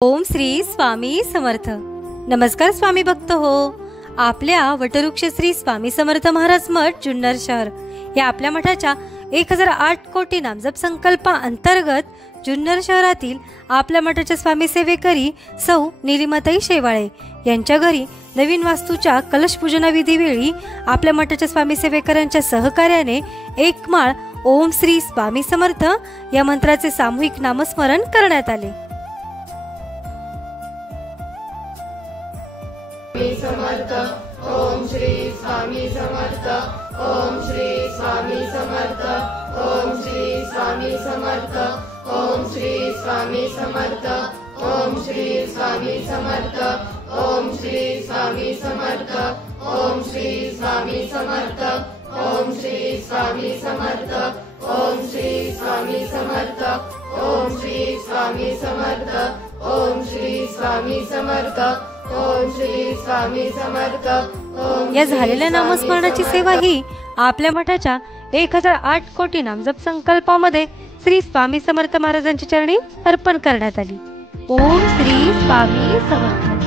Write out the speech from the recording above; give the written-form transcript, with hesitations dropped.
ओम श्री स्वामी समर्थ। नमस्कार स्वामी भक्त हो। आपल्या वटवृक्ष श्री स्वामी समर्थ महाराज मठ जुन्नर शहर या आपल्या मठाच्या 1008 कोटी नामजप संकल्पा अंतर्गत जुन्नर शहरातील आपल्या मठाच्या स्वामी सेवेकरी सौ निलिमाताई शेवाळे यांच्या घरी नवीन वास्तूच्या कलश पूजना विधीवेळी आपल्या मठाच्या स्वामी सेवेकरांच्या सहकार्याने एक माळ ओम श्री स्वामी समर्थ या मंत्राचे सामूहिक नामस्मरण करण्यात आले। समर्थ ओम श्री स्वामी समर्थ ओम श्री स्वामी समर्थ ओम श्री स्वामी समर्थ ओम श्री स्वामी समर्थ ओम श्री स्वामी समर्थ ओम श्री स्वामी समर्थ ओम श्री स्वामी समर्थ ओम श्री स्वामी समर्थ ओम श्री स्वामी समर्थ ओम श्री स्वामी समर्थ ओम श्री स्वामी समर्थ ओम श्री स्वामी समर्थ। या झालेल्या नामस्मरणाची सेवा ही आपल्या मठाच्या 1008 कोटी नामजप संकल्पामध्ये श्री स्वामी समर्थ महाराजांच्या चरणी अर्पण करण्यात आली। ओम श्री स्वामी समर्थ।